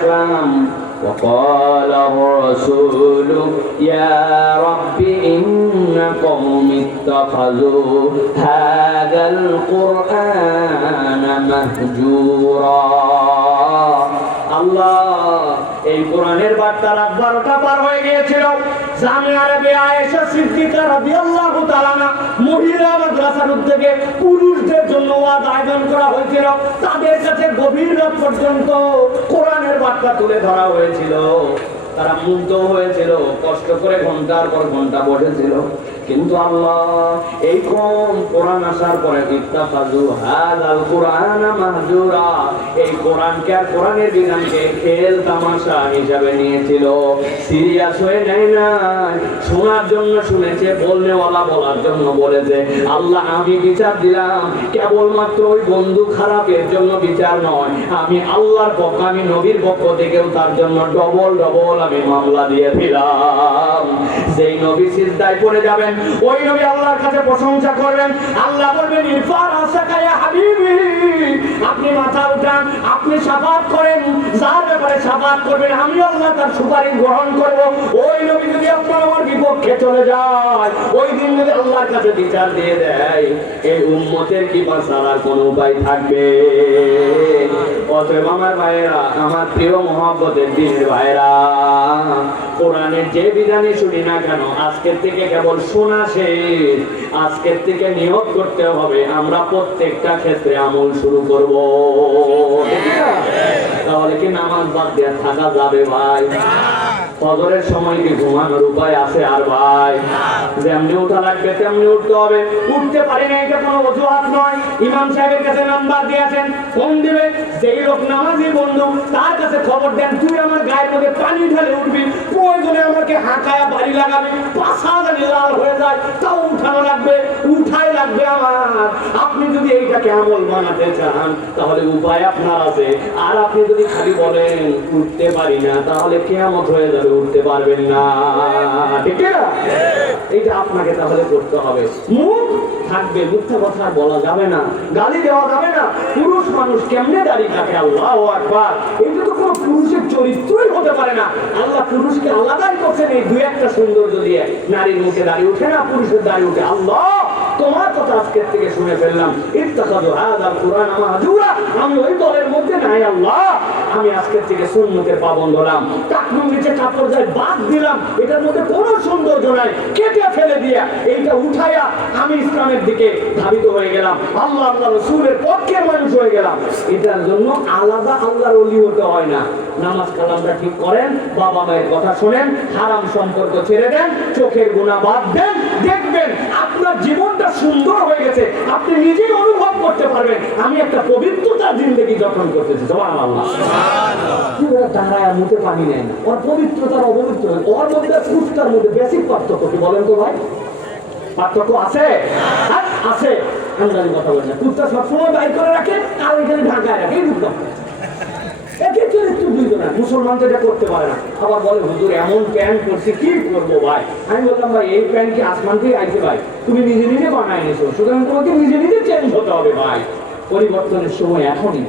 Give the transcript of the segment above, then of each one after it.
দেখলাম وقال الرسول يا رب إن قوم اتخذوا هذا القرآن مهجورا আল্লাহ এই কোরআনের বার্তা রাত 12টা পার হয়ে গিয়েছিল। জামিয়া আরবিয়া আয়েশা সিদ্দিকা রাদিয়াল্লাহু তাআলা মহিলা মাদ্রাসার উদ্যোগে পুরুষদের জন্য ওয়াজ আয়োজন করা হয়েছিল। তাদের কাছে গভীর রাত পর্যন্ত কোরআনের বার্তা তুলে ধরা হয়েছিল। তারা মুগ্ধ হয়েছিল, কষ্ট করে ঘন্টার পর ঘন্টা বসেছিল। কিন্তু আল্লাহ এই কোরআন আসার পরে ইত্তাখাযু হাযাল কুরআনা মাহজুরা, এই কোরআনকে আর কোরআনের বিধানকে খেল তামাশা হিসাবে নিয়েছিল, সিরিয়াস হয়ে নেয় না। শোনার জন্য শুনেছে, বলনেওয়ালা বলার জন্য বলেছে। আল্লাহ আমি বিচার দিলাম কেবলমাত্র ওই বন্ধু খারাপের জন্য বিচার নয়, আমি আল্লাহর পক্ষ, আমি নবীর পক্ষ থেকেও তার জন্য ডবল ডবল আমি মামলা দিয়ে দিলাম। যেই নবী সিজদায় পড়ে যাবেন, ওই নবী আল্লাহর কাছে প্রশংসা করবেন। আল্লাহ বলবেন ইরফা রাসাকা ইয়া হাবিবি, আপনি মাথা উঠান, আপনি শাফাআত করেন, যার ব্যাপারে শাফাআত করবেন আমি আল্লাহ তার সুপারিশ গ্রহণ করব। ওই নবী যদি আপনার আমার বিপক্ষে চলে যায়, ওই দিন যদি আল্লাহর কাছে বিচার দিয়ে দেয়, এই উম্মতের কি বাঁচার কোনো উপায় থাকবে? অতএব আমার ভাইয়েরা, আমার প্রিয় মহব্বতের দিনের ভাইয়েরা, কোরআনের যে বিধানই শুনি না কেন, আজকের থেকে কেবল শোনা শেষ। আজকের থেকে নিয়ত করতে হবে আমরা প্রত্যেকটা ক্ষেত্রে আমল শুরু করব। তাহলে কি নামাজ বাদ দিয়ে থাকা যাবে ভাই? ফজরের সময় কি ঘুমানোর উপায় আছে? আর ভাই যেমনি উঠা লাগবে তেমনি উঠতে হবে। উঠতে পারি না এটা কোনো অজুহাত নয়। ইমাম সাহেবের কাছে নাম্বার দিয়েছেন, ফোন দিবে। যেই লোক নামাজি বন্ধু তার কাছে খবর দেন, তুই আমার গায়ের মধ্যে পানি ঢালে উঠবি, প্রয়োজনে আমাকে হাঁকায়া বাড়ি লাগাবি, পাশা জানি লাল হয়ে যায়, তাও উঠানো লাগবে, উঠাই লাগবে আমার। আপনি যদি এইটাকে আমল বানাতে চান তাহলে উপায় আপনার আছে। আর আপনি যদি খালি বলেন উঠতে পারি না, তাহলে কিয়ামত হয়ে যাবে, উঠতে পারবেন না। ঠিক না? এইটা আপনাকে তাহলে করতে হবে। মুখ থাকবে, মিথ্যা কথা বলা যাবে না, গালি দেওয়া যাবে না। পুরুষ মানুষ কেমনে দাঁড়িয়ে থাকে? আল্লাহু আকবার, এটা তো কোনো পুরুষের চরিত্রই হতে পারে না। আল্লাহ পুরুষকে আলাদাই করছেন এই দুই একটা সৌন্দর্য দিয়ে। নারীর মুখে দাঁড়িয়ে ওঠে না, পুরুষের দাঁড়িয়ে ওঠে। আল্লাহ তোমার কথা আজকের থেকে শুনে ফেললাম, ইত্তাখাযু হাযাল কুরআনা মাহজুরা, আমি ওই দলের মধ্যে নাই। আল্লাহ আমি আজকের থেকে সুন্নতের পাবন্দ হলাম, টাকনুর নিচে কাপড় যায় বাদ দিলাম, এটার মধ্যে কোনো সৌন্দর্য নাই, কেটে ফেলে দিয়া এইটা উঠাইয়া আমি ইসলামের দিকে ধাবিত হয়ে গেলাম, আল্লাহ আল্লাহ রাসূলের পক্ষের মানুষ হয়ে গেলাম। এটার জন্য আলাদা আল্লাহর ওলি হতে হয় না। নামাজ কালামটা ঠিক করেন, বাবা মায়ের কথা শোনেন, হারাম সম্পর্ক ছেড়ে দেন, চোখের গুনাহ বাদ দেন, দেখবেন আপনার জীবনটা সুন্দর হয়ে গেছে। আপনি নিজেই অনুভব করতে পারবেন আমি একটা পবিত্রতার জিন্দেগি গঠন করতেছি। সুবহানাল্লাহ। দাঁড়ায় মুখে পানি নেয় না, ওর পবিত্রতার অপবিত্র, ওর মধ্যে কুস্তার মধ্যে বেসিক পার্থক্য কি বলেন তো ভাই? পার্থক্য আছে? আছে। আমি জানি কথা বলেন না, কুস্তা সবসময় বাইর করে রাখে আর এখানে ঢাকায় রাখে, এই দুটো মুসলমান তো এটা করতে পারে না। আবার বলে হুজুর এমন প্যান্ট করছি, কি করবো ভাই? আমি বললাম ভাই এই প্যান্ট কি আসমান থেকে আইছে ভাই? তুমি নিজে নিজে বানায় নিয়েছো, সুতরাং তোমাকে নিজে নিজে চেঞ্জ হতে হবে ভাই। পরিবর্তনের সময় এখনই,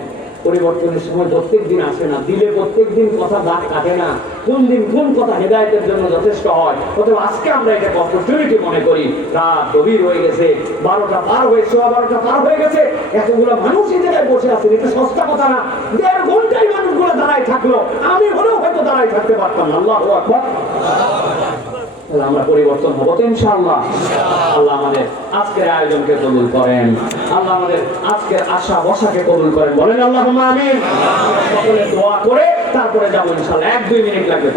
পরিবর্তনের সময় প্রত্যেক দিন আসে না, দিলে প্রত্যেক দিন কথা দাগ কাটে না, কোন দিন কোন কথা হেদায়েতের জন্য যথেষ্ট হয়। অতএব আজকে আমরা এটাকে অপরচুনিটি মনে করি। রাত গভীর হয়ে গেছে, 12টা পার হয়ে, 12টা পার হয়ে গেছে, এতগুলো মানুষ এই জায়গায় বসে আছে, এটা সস্তা কথা না। 1.5 ঘন্টায় মানুষগুলো দাঁড়ায় থাকলো, আমি হলেও হয়তো দাঁড়ায় থাকতে পারতাম না। আল্লাহু আকবার। আমরা পরিবর্তন হবো তো ইনশাআল্লাহ। আল্লাহ আমাদের আজকের আয়োজনকে কবুল করেন, আল্লাহ আমাদের আজকের আশা বসাকে কবুল করেন। বলেন আল্লাহুম্মা আমিন। সকলে দোয়া করে তারপরে যাবো ইনশাআল্লাহ। 1-2 মিনিট লাগবে।